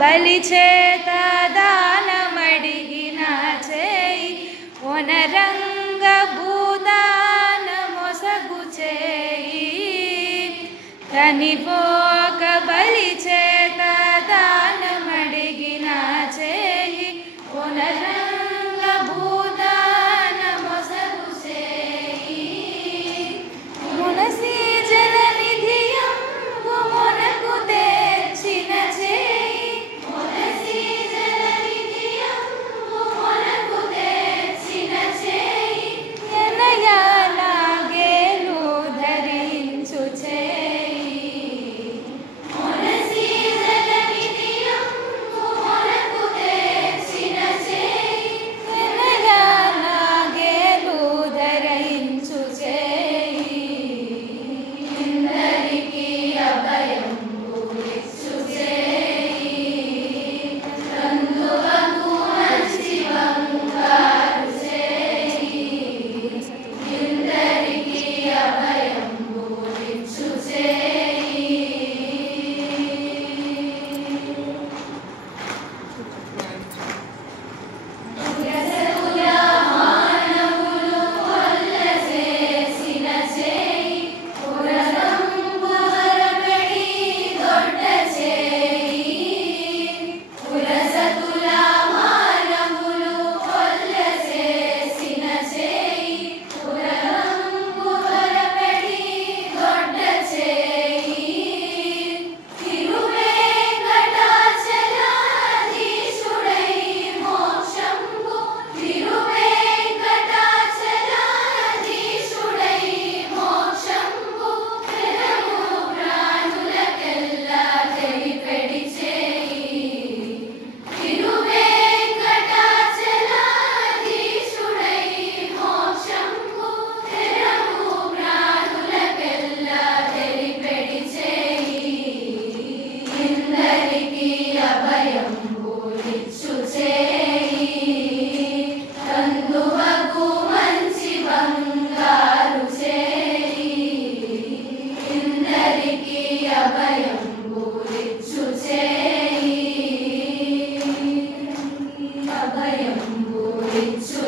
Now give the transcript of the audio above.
బలిచేత దానమడిగిన చేయి ఒనరంగ భూదాన మొసగు చేయి తనిపోక బలిచేత దానమడిగిన చేయి ఒనరంగ భూదాన మొసగు చేయి మునసి జలనిధియంబు మొనకు తెచ్చిన చేయి మునసి జలనిధియంబు మొనకు తెచ్చిన చేయి ఎనయాలాగేలు ధరించు చేయి మునసి జలనిధియంబు మొనకు తెచ్చిన చేయి ఎనయాలాగేలు ధరించు చేయి ఇందరికీ అభయంబు ఇచ్చు చేయి కందువకు మంచి బంగారు చేయి ఇందరికీ అభయంబు ఇచ్చు చేయి యశకుల మానవులు కొల్ల చేసిన చేయి పురదంబు వరపెడి దొడ్డ చేయి పురసతుల మానవులు కొల్ల చేసిన చేయి పురదంబు వరపెడి దొడ్డ చేయి తిరువేంకటాచలాధీశుడై మోక్షంబు తిరువేంకటాచలాధీశుడై మోక్షంబు తెరము ప్రాణులకెల్లా తెలిపెడి చేయి తిరువేంకటాచలాధీశుడై మోక్షంబు తెరము ప్రాణులకెల్లా తెలిపెడి చేయి ఇందరికీ అభయంబు ఇచ్చు చేయి కందువకు మంచి బంగారు చేయి ఇందరికీ అభయంబు ఇచ్చు చేయి అభయంబు ఇచ్చు